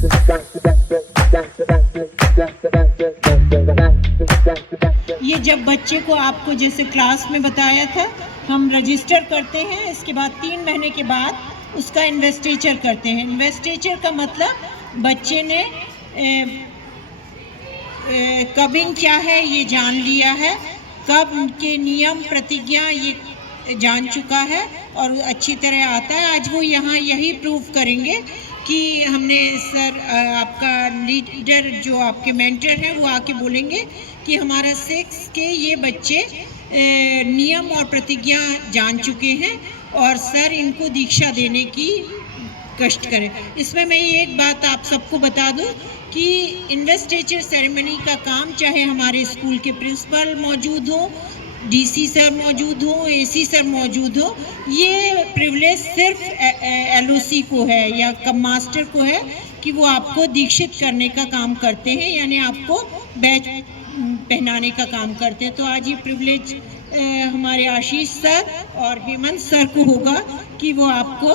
ये जब बच्चे को आपको जैसे क्लास में बताया था, हम रजिस्टर करते हैं, इसके बाद 3 महीने के बाद उसका इन्वेस्टिचर करते हैं। इन्वेस्टिचर का मतलब बच्चे ने कबिंग क्या है ये जान लिया है, कब के नियम प्रतिज्ञा ये जान चुका है और अच्छी तरह आता है। आज वो यहाँ यही प्रूव करेंगे कि हमने सर आपका लीडर जो आपके मेंटर हैं वो आके बोलेंगे कि हमारा 6 के ये बच्चे नियम और प्रतिज्ञा जान चुके हैं और सर इनको दीक्षा देने की कष्ट करें। इसमें मैं एक बात आप सबको बता दूं कि इन्वेस्टिचर सेरेमनी का काम चाहे हमारे स्कूल के प्रिंसिपल मौजूद हो, डीसी सर मौजूद हो, एसी सर मौजूद हो, ये प्रिविलेज सिर्फ एलओसी को है या कब मास्टर को है कि वो आपको दीक्षित करने का काम करते हैं, यानी आपको बैच पहनाने का काम करते हैं। तो आज ये प्रिविलेज हमारे आशीष सर और हेमंत सर को होगा कि वो आपको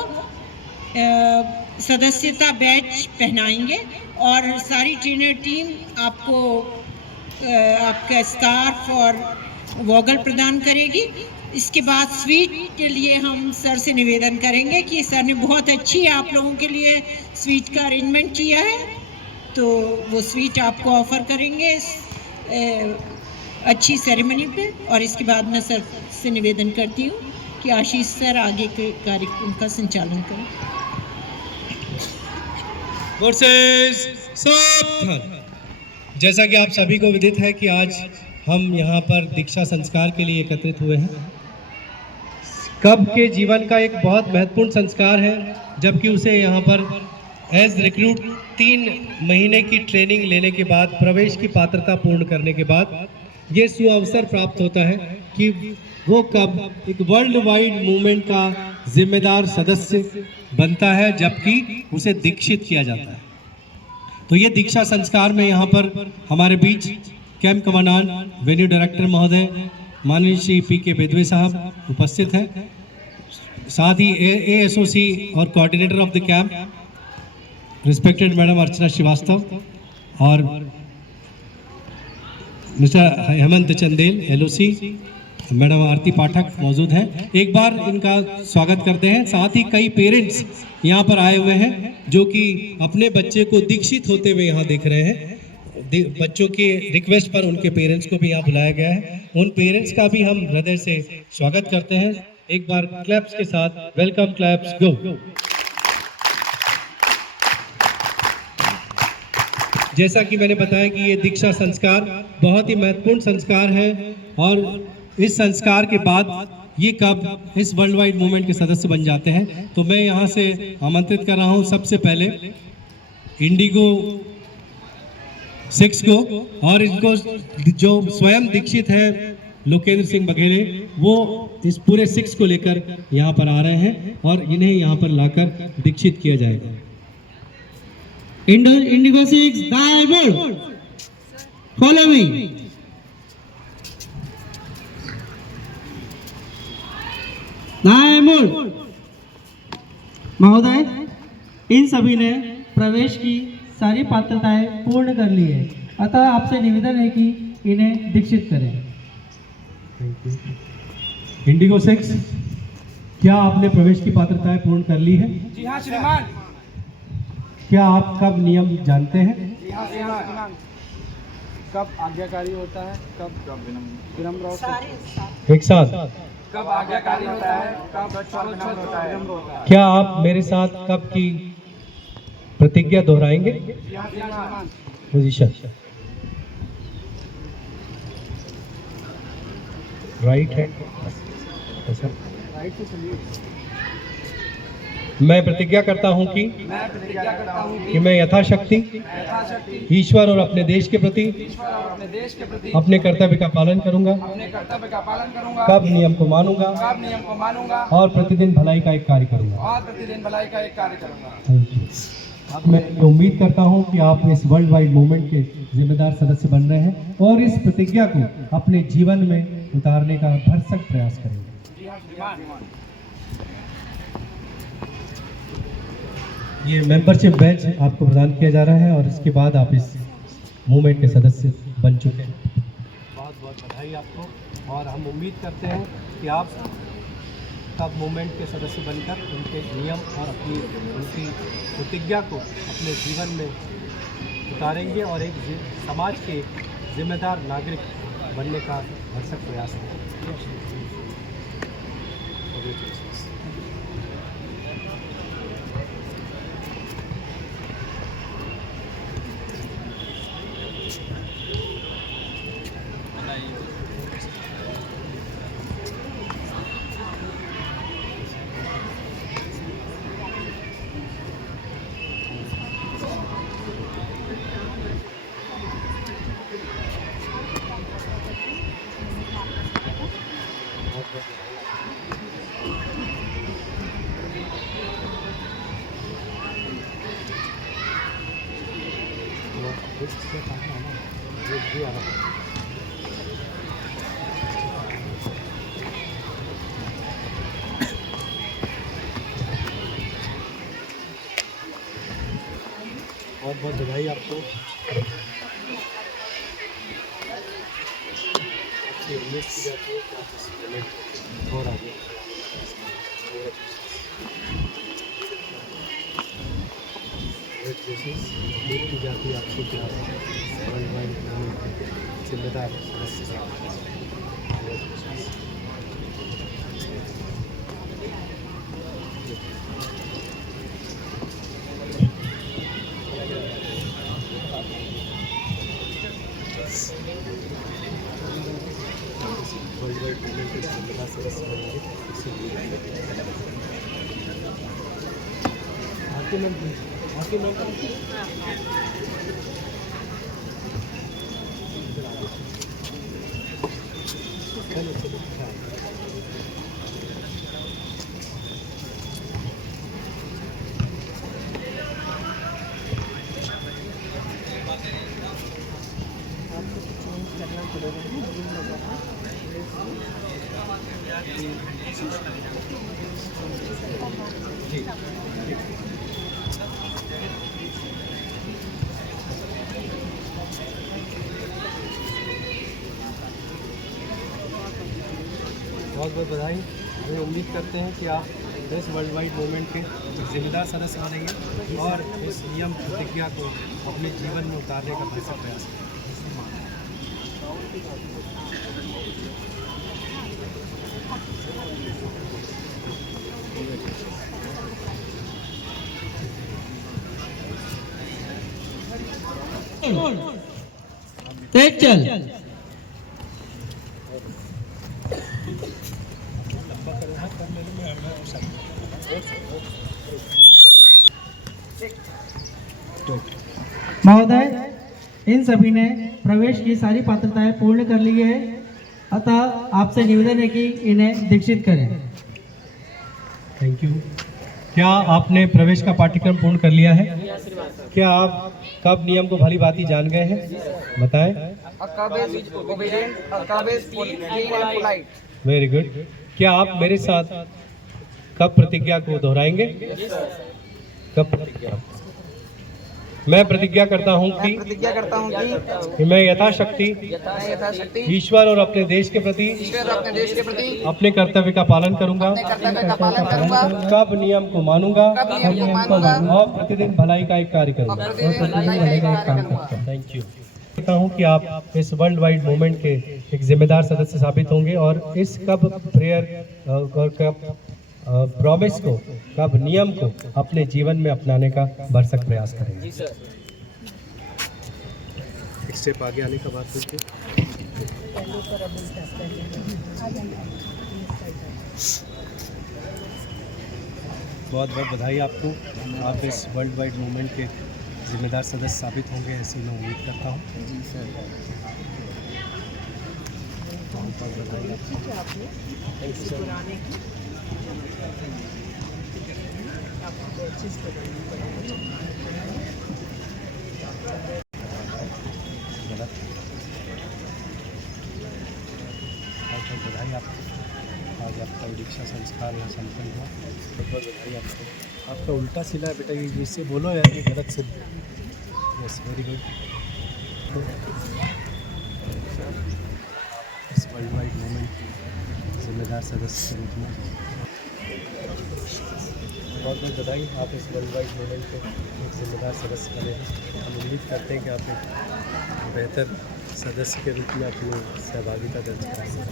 सदस्यता बैच पहनाएंगे और सारी ट्रेनर टीम आपको आपका स्कार्फ और वॉगल प्रदान करेगी। इसके बाद स्वीट के लिए हम सर से निवेदन करेंगे कि सर ने बहुत अच्छी आप लोगों के लिए स्वीट का अरेंजमेंट किया है, तो वो स्वीट आपको ऑफर करेंगे अच्छी सेरेमनी पे। और इसके बाद मैं सर से निवेदन करती हूँ कि आशीष सर आगे के कार्यक्रम का संचालन करें। जैसा कि आप सभी को विदित है कि आज हम यहाँ पर दीक्षा संस्कार के लिए एकत्रित हुए हैं। कब के जीवन का एक बहुत महत्वपूर्ण संस्कार है, जबकि उसे यहाँ पर एज रिक्रूट 3 महीने की ट्रेनिंग लेने के बाद, प्रवेश की पात्रता पूर्ण करने के बाद ये सुअवसर प्राप्त होता है कि वो कब एक वर्ल्ड वाइड मूवमेंट का जिम्मेदार सदस्य बनता है, जबकि उसे दीक्षित किया जाता है। तो ये दीक्षा संस्कार में यहाँ पर हमारे बीच कैंप कमांडेंट, वेन्यू डायरेक्टर महोदय माननीय श्री पी.के. बेदवे साहब उपस्थित हैं, साथ ही एएसओसी और coordinator of the camp respected madam Archana Srivastava और mister Hemant Chandel LOC, madam Aarti Pathak मौजूद हैं। एक बार इनका स्वागत करते हैं। साथ ही कई पेरेंट्स यहाँ पर आए हुए हैं जो कि अपने बच्चे को दीक्षित होते हुए यहाँ देख रहे हैं। बच्चों के रिक्वेस्ट पर उनके पेरेंट्स को भी यहाँ बुलाया गया है। उन पेरेंट्स का भी हम हृदय से स्वागत करते हैं। एक बार क्लैप्स के साथ, वेलकम क्लैप्स गो। जैसा कि मैंने बताया कि ये दीक्षा संस्कार बहुत ही महत्वपूर्ण संस्कार है और इस संस्कार के बाद ये कब इस वर्ल्ड वाइड मूवमेंट के सदस्य बन जाते हैं। तो मैं यहाँ से आमंत्रित कर रहा हूँ सबसे पहले इंडिगो 6 को, और इनको जो स्वयं दीक्षित है लोकेंद्र सिंह बघेले, वो इस पूरे 6 को लेकर यहाँ पर आ रहे हैं और इन्हें यहाँ पर लाकर दीक्षित किया जाएगा। Indigo 6 diamond, follow me. महोदय, इन सभी ने प्रवेश की सारी पात्रताएं पूर्ण कर ली है, अतः आपसे निवेदन है कि इन्हें दीक्षित करें। इंडिगो 6, क्या आपने प्रवेश की पात्रताएं पूर्ण कर ली है? जी हाँ श्रीमान। क्या आप कब नियम जानते हैं? जी हाँ श्रीमान। कब आज्ञाकारी होता है, कब विनम्र होता है, एक साथ कब आज्ञाकारी होता है, कब विनम्र होता है। क्या आप मेरे साथ कब की प्रतिज्ञा दोहराएंगे? जी हाँ श्रीमान। पोजीशन राइट हैंड, राइट से चलिए। मैं प्रतिज्ञा करता हूं कि मैं यथाशक्ति ईश्वर और अपने देश के प्रति अपने कर्तव्य का पालन करूंगा, कब नियम को मानूंगा और प्रतिदिन भलाई का एक कार्य करूंगा। अब मैं उम्मीद करता हूं कि आप इस वर्ल्ड वाइड मूवमेंट के जिम्मेदार सदस्य बन रहे हैं और इस प्रतिज्ञा को अपने जीवन में उतारने का भरसक प्रयास करेंगे। ये मेंबरशिप बैच आपको प्रदान किया जा रहा है और इसके बाद आप इस मूवमेंट के सदस्य बन चुके हैं। बहुत बहुत बधाई आपको और हम उम्मीद करते हैं कि आप तब मूवमेंट के सदस्य बनकर उनके नियम और उनकी प्रतिज्ञा को अपने जीवन में उतारेंगे और एक समाज के जिम्मेदार नागरिक बनने का भरसक प्रयास करेंगे। बहुत बहुत बधाई आपको। आपसे उम्मीद की जाती है कि आप इस मूवमेंट और आगे उम्मीद की जाती है आपसे कि आप वर्ल्ड वाइड मूवमेंट के जिम्मेदार सदस्य वर्ल्ड वाइड मूवमेंट के जिम्मेदार सदस्य बनेंगे। बहुत बहुत बधाई। हमें उम्मीद करते हैं कि आप इस वर्ल्ड वाइड मूवमेंट के जिम्मेदार सदस्य बनेंगे और इस नियम प्रतिज्ञा को अपने जीवन में उतारने का भरसक प्रयास तेज चल। महोदय, इन सभी ने प्रवेश की सारी पात्रताएं पूर्ण कर ली है, अतः आपसे निवेदन है कि इन्हें दीक्षित करें। Thank you. क्या आपने प्रवेश का पाठ्यक्रम पूर्ण कर लिया है? क्या आप कब नियम को भली भांति जान गए हैं? बताएं। Very good. क्या आप मेरे साथ कब प्रतिज्ञा को दोहराएंगे? कब प्रतिज्ञा? मैं प्रतिज्ञा करता हूँ कि मैं यथाशक्ति ईश्वर और अपने देश के प्रति अपने कर्तव्य का पालन करूंगा, कब नियम को मानूंगा और प्रतिदिन भलाई का एक कार्य करूंगा। Thank you. कहता हूँ कि आप इस वर्ल्ड वाइड मूवमेंट के एक जिम्मेदार सदस्य साबित होंगे और इस कब प्रेयर और कब प्रॉमिस को, कब नियम को अपने जीवन में अपनाने का भरसक प्रयास करेंगे। एक स्टेप आगे आने का बात करते बहुत बहुत बधाई आपको। आप इस वर्ल्ड वाइड मूवमेंट के जिम्मेदार सदस्य साबित होंगे, ऐसी मैं उम्मीद करता हूँ। बहुत बहुत बधाई। बधाई आपको। आज आपका दीक्षा संस्कार यहाँ संपन्न हुआ। बहुत बहुत बधाई आपको। आपका उल्टा सिला है बेटा, ये जिससे बोलो यार, ये गलत सिल। Yes, very good. इस वर्ल्ड वाइड मूवमेंट की जिम्मेदार सदस्य के रूप में बहुत बहुत बधाई। आप इस वर्ल्ड वाइड मूवमेंट के एक जिम्मेदार सदस्य बने हैं। हम उम्मीद करते हैं कि आप एक बेहतर सदस्य के रूप में अपनी सहभागिता दर्ज कराएंगे।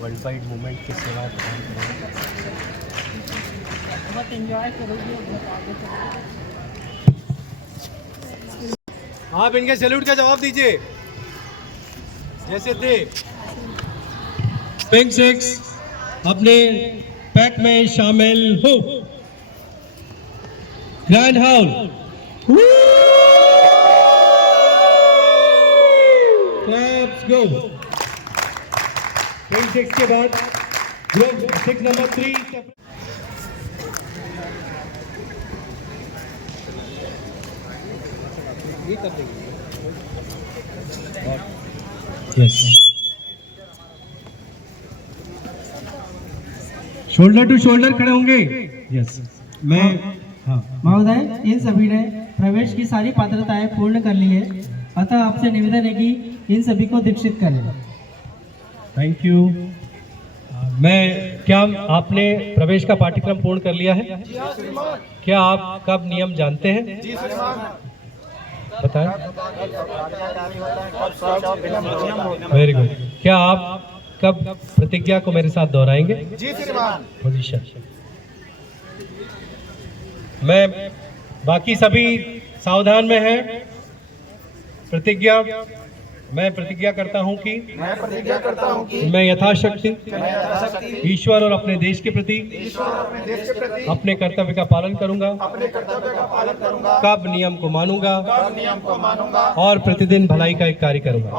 वर्ल्ड वाइड मूवमेंट की सेवा प्रदान करेंगे। बहुत एंजॉय करोगे, बहुत आगे चलोगे। आप इनके सैल्यूट का जवाब दीजिए जैसे थे। पिंक 6 अपने पैक में शामिल हो। ग्रैंड हाउल, क्लैप्स गो। पिंक 6 के बाद ग्रुप 6 नंबर 3 कर देंगे। यस, शोल्डर टू शोल्डर खड़े होंगे। यस, मैं हाँ महोदय, इन सभी ने प्रवेश की सारी पात्रताएं पूर्ण कर ली है, अतः आपसे निवेदन है कि इन सभी को दीक्षित करें। Thank you. मैं क्या आपने प्रवेश का पाठ्यक्रम पूर्ण कर लिया है? क्या आप कब नियम जानते हैं? बताएं। Very good. क्या आप कब प्रतिज्ञा को मेरे साथ दोहराएंगे? जी श्रीमान। पोजीशन। मैं बाकी सभी सावधान में हैं। प्रतिज्ञा, मैं प्रतिज्ञा करता हूं कि मैं यथाशक्ति ईश्वर और अपने देश के प्रति अपने कर्तव्य का पालन करूंगा, कब नियम को मानूंगा और प्रतिदिन भलाई का एक कार्य करूंगा।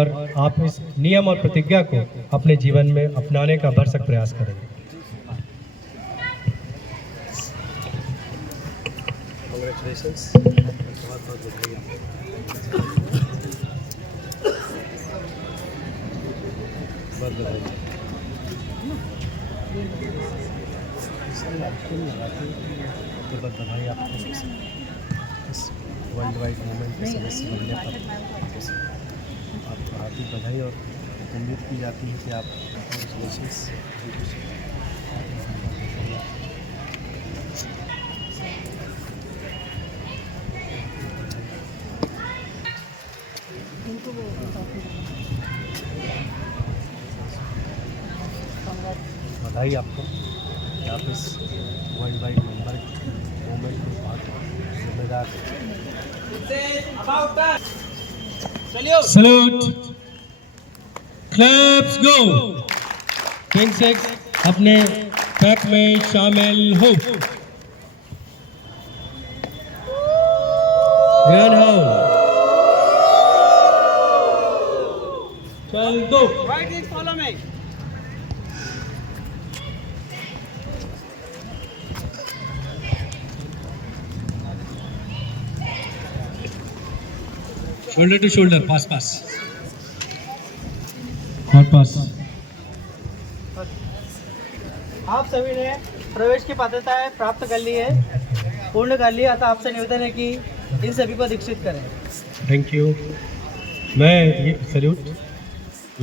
और आप इस नियम और प्रतिज्ञा को अपने जीवन में अपनाने का भरसक प्रयास करेंगे। कांग्रेचुलेशंस, बहुत बहुत बधाई। बहुत बधाई। बहुत बधाई आपको इस वर्ल्ड वाइड मूवमेंट के सदस्य बनने पर। आपको हार्दिक बधाई और उम्मीद की जाती है कि आप कांग्रेचुलेशंस। बधाई आपको कि आप इस वर्ल्ड वाइड मूवमेंट को बहुत जिम्मेदार। सैल्यूट, क्लैप्स गो। पिंक 6 अपने पैक में शामिल हो। ग्रैंड हाउल, चल दो। Follow me. Shoulder to shoulder, पास पास और पास। आप सभी ने प्रवेश की पात्रताएं प्राप्त कर ली है, पूर्ण कर ली है, अतः आपसे निवेदन है कि इन सभी को दीक्षित करें। Thank you. मैं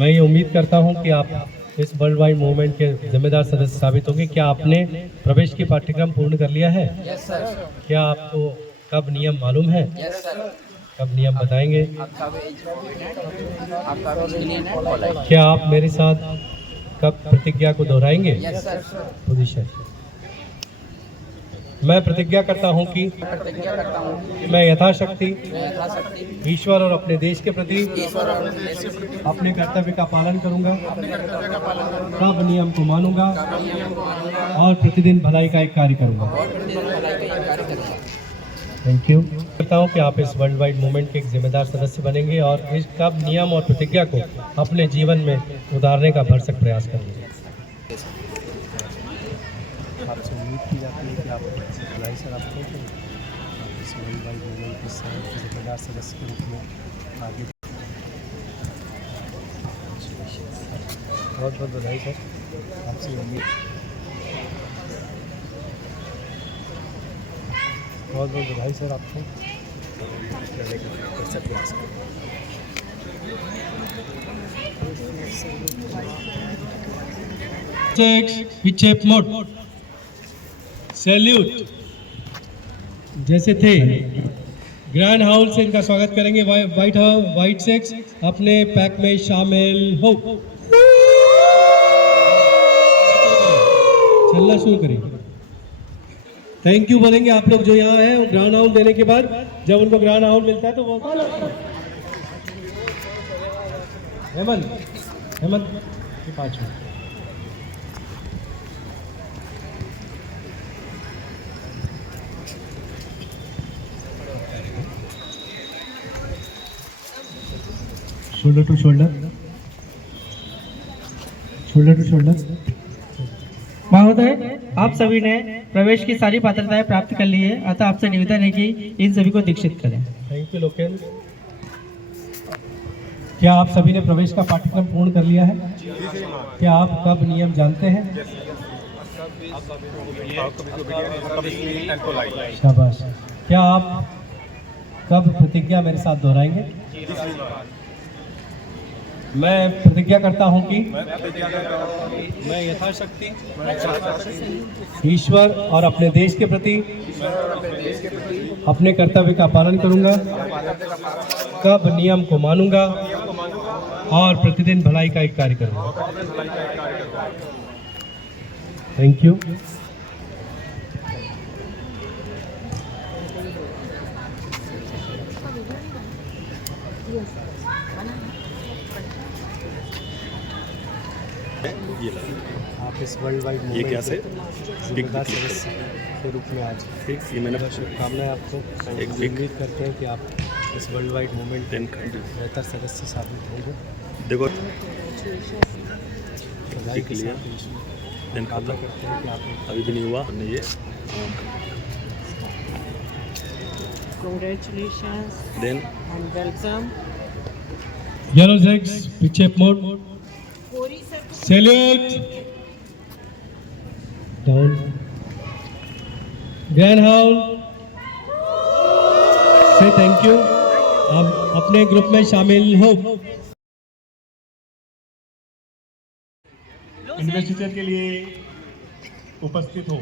ये उम्मीद करता हूं कि आप इस वर्ल्ड वाइड मूवमेंट के जिम्मेदार सदस्य साबित होंगे। क्या आपने प्रवेश की पाठ्यक्रम पूर्ण कर लिया है? Yes sir. क्या आपको कब नियम मालूम है? Yes sir. कब नियम बताएंगे? आपका भी क्या आप मेरे साथ कब प्रतिज्ञा को दोहराएंगे? Yes sir. पोजीशन। मैं प्रतिज्ञा करता हूं कि मैं यथाशक्ति ईश्वर और अपने देश के प्रति अपने कर्तव्य का पालन करूंगा, सब नियम को मानूंगा और प्रतिदिन भलाई का एक कार्य करूंगा। Thank you. करता हूँ कि आप इस वर्ल्ड वाइड मूवमेंट के एक जिम्मेदार सदस्य बनेंगे और इस कब नियम और प्रतिज्ञा को अपने जीवन में उतारने का भरसक प्रयास करेंगे। आपसे उम्मीद की जाती है कि आप भलाई सर आपको इस वर्ल्ड वाइड मूवमेंट के जिम्मेदार सदस्य के रूप में आगे। बहुत बहुत बधाई सर, आपसे उम्मीद, बहुत बहुत बधाई सर आपको। विचेप मोड सैल्यूट जैसे थे ग्रैंड हाउल से इनका स्वागत करेंगे। वाइट सेक्स अपने पैक में शामिल हो। चलना शुरू करें। थैंक यू बोलेंगे आप लोग जो यहाँ हैं। ग्रैंड हाउल देने के बाद जब उनको ग्रैंड हाउल मिलता है तो वो हेमंत के 5 minute. Shoulder to shoulder, shoulder to shoulder. महोदय, आप सभी ने प्रवेश की सारी पात्रताएं प्राप्त कर ली है, अतः आपसे निवेदन है कि इन सभी को दीक्षित करें। Thank you Loken. क्या आप सभी ने प्रवेश का पाठ्यक्रम पूर्ण कर लिया है? क्या आप कब नियम जानते हैं? शाबाश। क्या आप कब प्रतिज्ञा मेरे साथ दोहराएंगे? मैं प्रतिज्ञा करता हूं कि मैं यथाशक्ति ईश्वर और अपने देश के प्रति अपने कर्तव्य का पालन करूंगा, कब नियम को मानूंगा और प्रतिदिन भलाई का एक कार्य करूंगा। Thank you. आप इस वर्ल्ड वाइड ये क्या से जिम्मेदार सदस्य के रूप में आज ये मैंने शुभकामनाएं आपको। उम्मीद करते हैं कि आप इस वर्ल्ड वाइड मूवमेंट के बेहतर सदस्य साबित होंगे। देखो बधाई के लिया साथ दिन कामना करते हैं कि आप अभी भी नहीं हुआ हमने ये Congratulations देन and welcome. येलो सेक्स पीछे मोड सैल्यूट डाउन ग्रैंड हाउल से थैंक यू। आप अपने ग्रुप में शामिल हो। इन्वेस्टिचर के लिए उपस्थित हो।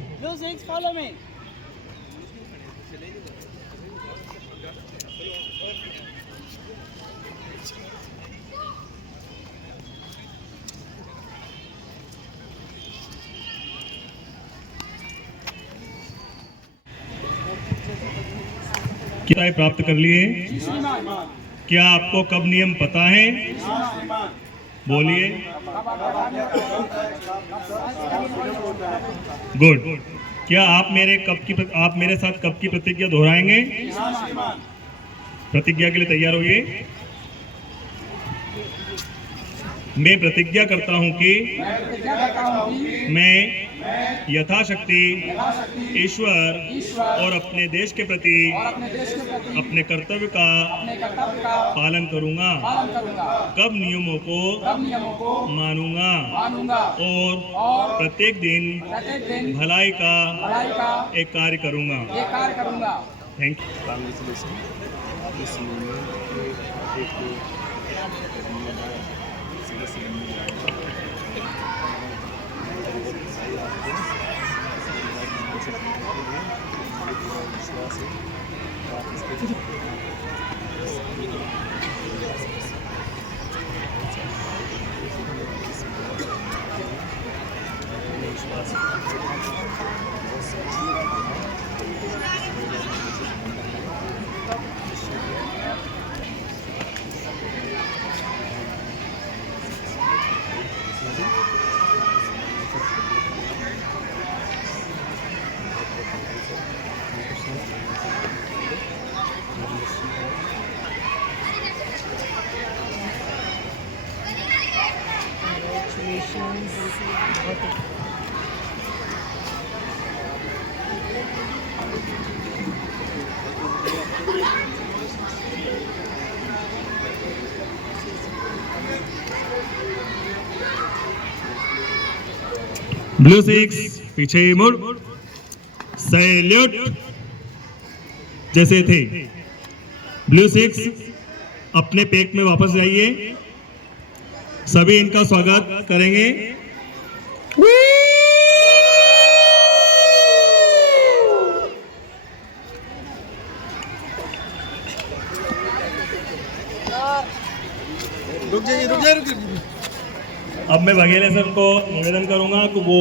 क्या प्राप्त कर लिए? क्या आपको कब नियम पता है? बोलिए। गुड। क्या आप मेरे साथ कब की प्रतिज्ञा दोहराएंगे? प्रतिज्ञा के लिए तैयार होइए। मैं प्रतिज्ञा करता हूं कि मैं यथाशक्ति ईश्वर और अपने देश के प्रति अपने कर्तव्य का पालन करूंगा, कब नियमों को मानूंगा और प्रत्येक दिन भलाई का एक कार्य करूंगा। Thank you. ब्लू 6 पीछे मुड़, सैल्यूट जैसे थे। ब्लू 6 अपने पेक में वापस जाइए, सभी इनका स्वागत करेंगे। रुक जाइए। अब मैं बघेले सर को निवेदन करूंगा कि वो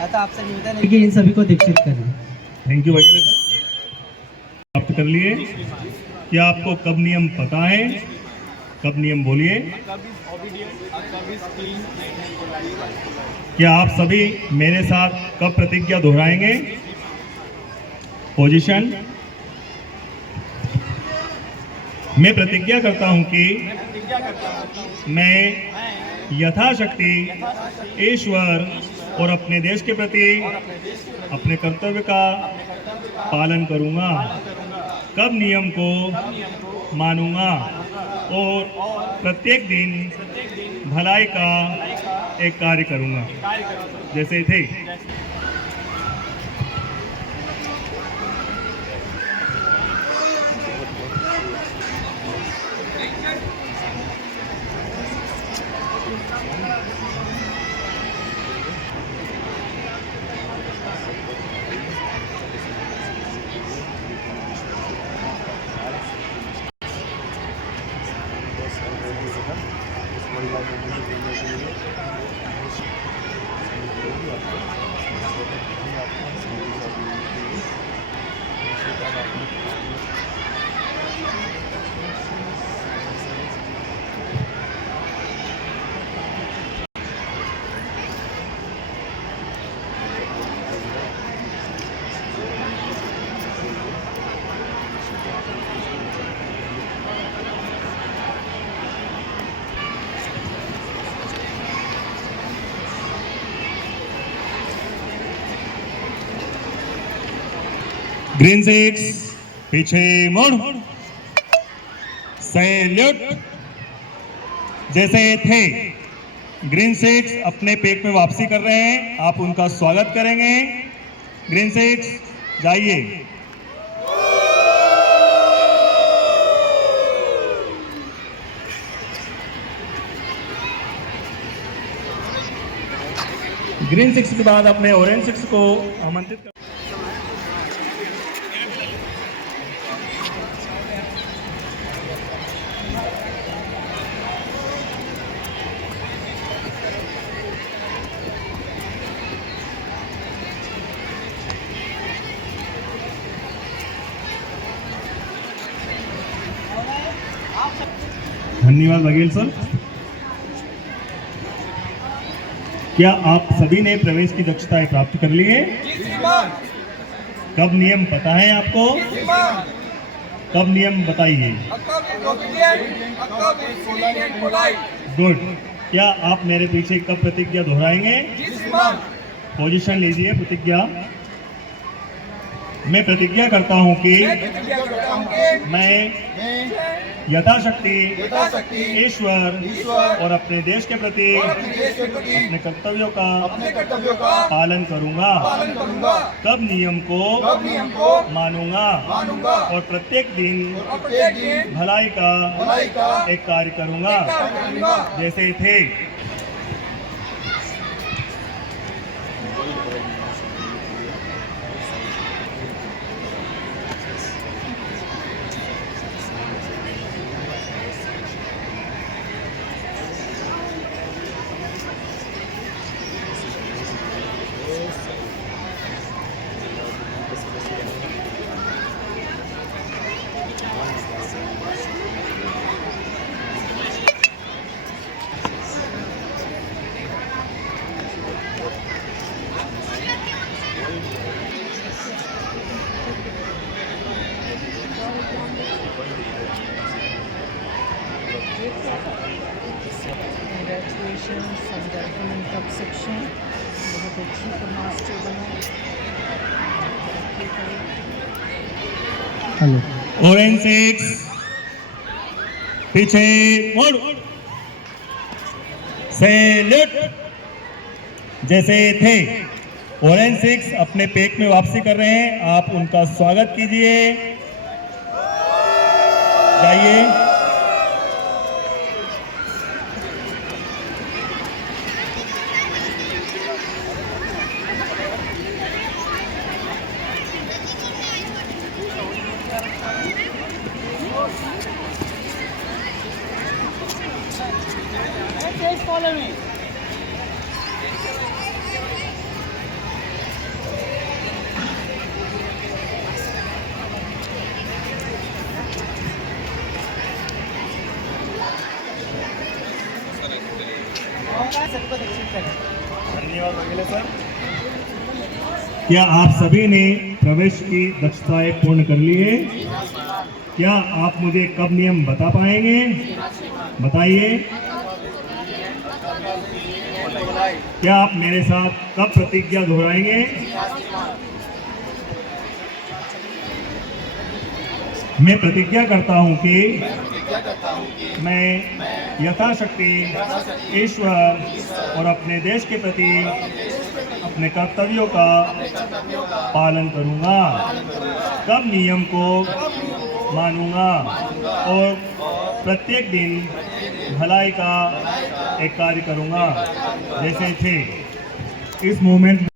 अतः आपसे निवेदन है कि इन सभी को दीक्षित करें। थैंक यू बघेले सर, प्राप्त कर लिए। क्या आपको कब नियम पता है? कब नियम बोलिए। क्या आप सभी मेरे साथ कब प्रतिज्ञा दोहराएंगे? पोजीशन। मैं प्रतिज्ञा करता हूं कि मैं यथाशक्ति ईश्वर और अपने देश के प्रति अपने कर्तव्य का पालन करूंगा, कब नियम को मानूंगा और प्रत्येक दिन भलाई का एक कार्य करूंगा। जैसे थे। ग्रीन 6 पीछे मुड़, सैल्यूट जैसे थे। ग्रीन 6 अपने पेक में वापसी कर रहे हैं, आप उनका स्वागत करेंगे। ग्रीन 6 जाइए। ग्रीन 6 के बाद अपने ऑरेंज 6 को आमंत्रित कर। धन्यवाद बघेल सर। क्या आप सभी ने प्रवेश की दक्षताएं प्राप्त कर ली है? कब नियम पता है आपको? कब नियम बताइए। गुड। क्या आप मेरे पीछे कब प्रतिज्ञा दोहराएंगे? पोजीशन लीजिए। प्रतिज्ञा। मैं प्रतिज्ञा करता हूं कि मैं यथाशक्ति ईश्वर और अपने देश के प्रति अपने कर्तव्यों का पालन करूंगा, कब नियम को मानूंगा और प्रत्येक दिन भलाई का एक कार्य करूंगा। जैसे थे। Congratulations on the women cup section. बहुत अच्छी मास्टर बनो. हेलो ऑरेंज 6 पीछे मुड़ सैल्यूट। जैसे थे ऑरेंज 6 अपने पेक में वापसी कर रहे हैं, आप उनका स्वागत कीजिए। जाइए। follow me. धन्यवाद वकील सर। क्या आप सभी ने प्रवेश की दक्षताएं पूर्ण कर ली है? क्या आप मुझे कब नियम बता पाएंगे? बताइए। क्या आप मेरे साथ कब प्रतिज्ञा दोहराएंगे? मैं प्रतिज्ञा करता हूं कि मैं यथाशक्ति ईश्वर और अपने देश के प्रति अपने कर्तव्यों का पालन करूंगा, कब नियम को मानूंगा और प्रत्येक दिन भलाई का एक कार्य करूंगा। जैसे थे इस मूवमेंट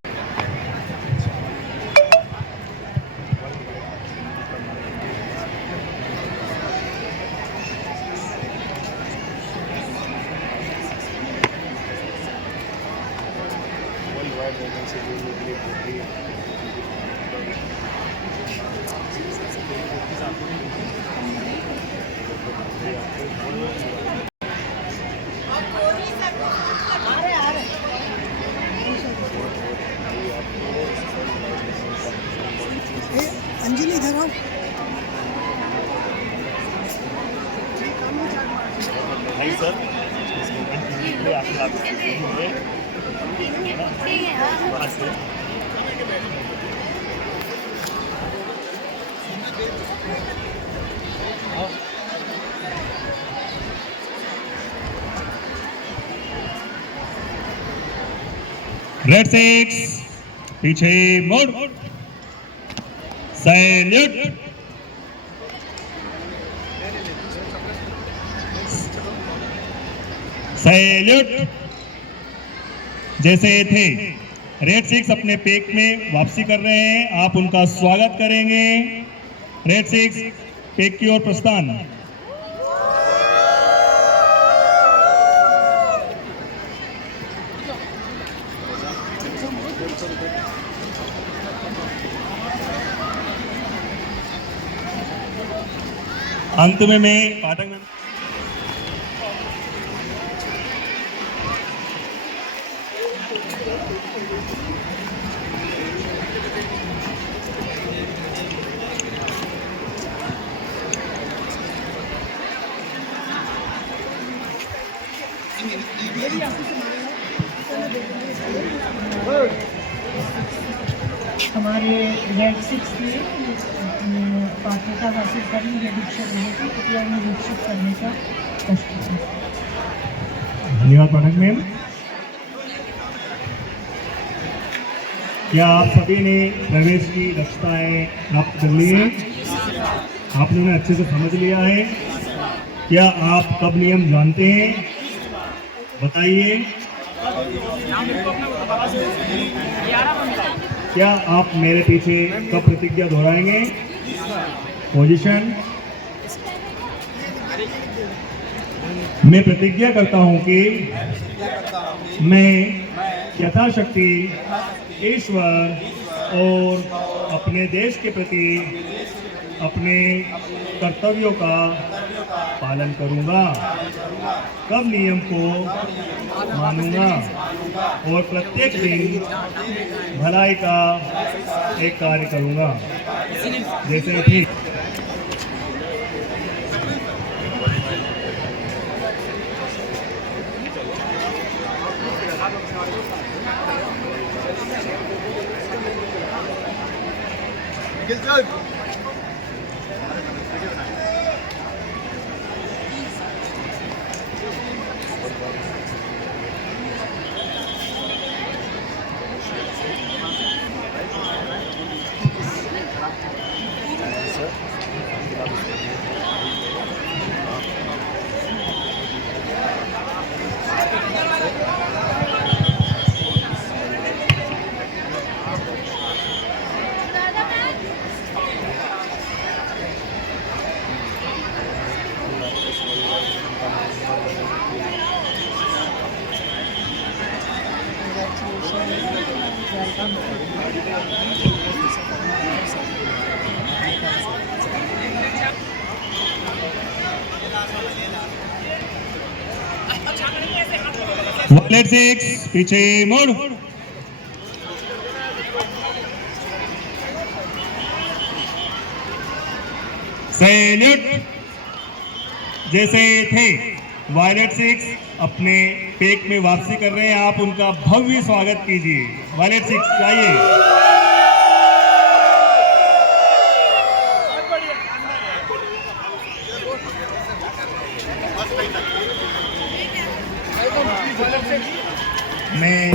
अंजलि इधर आओ. नहीं सर, इस मूवमेंट के लिए आपके हुए वहाँ से रेड 6 पीछे मुड़ सैल्यूट। सैल्यूट। जैसे थे रेड 6 अपने पेक में वापसी कर रहे हैं, आप उनका स्वागत करेंगे। रेड 6 पेक की ओर प्रस्थान। अंत में मैं पाठक में हमारे रेड 6 की पात्रता हासिल करनी है दीक्षा लेने की, कृपया उन्हें दीक्षित करने का कष्ट करें। धन्यवाद पाठक मैम। क्या आप सभी ने प्रवेश की दक्षताएं प्राप्त कर ली है? आप लोगों ने अच्छे से समझ लिया है? क्या आप कब नियम जानते हैं? बताइए। क्या आप मेरे पीछे कब प्रतिज्ञा दोहराएंगे? पोजीशन। मैं प्रतिज्ञा करता हूं कि मैं यथाशक्ति ईश्वर और अपने देश के प्रति अपने कर्तव्यों का पालन करूंगा, कब नियम को मानूंगा और प्रत्येक दिन भलाई का एक कार्य करूंगा। जैसे ठीक वायलेट 6 पीछे मुड़। सैल्यूट। जैसे थे वायलेट 6 अपने पेक में वापसी कर रहे हैं, आप उनका भव्य स्वागत कीजिए। वायलेट 6 आइए। मैं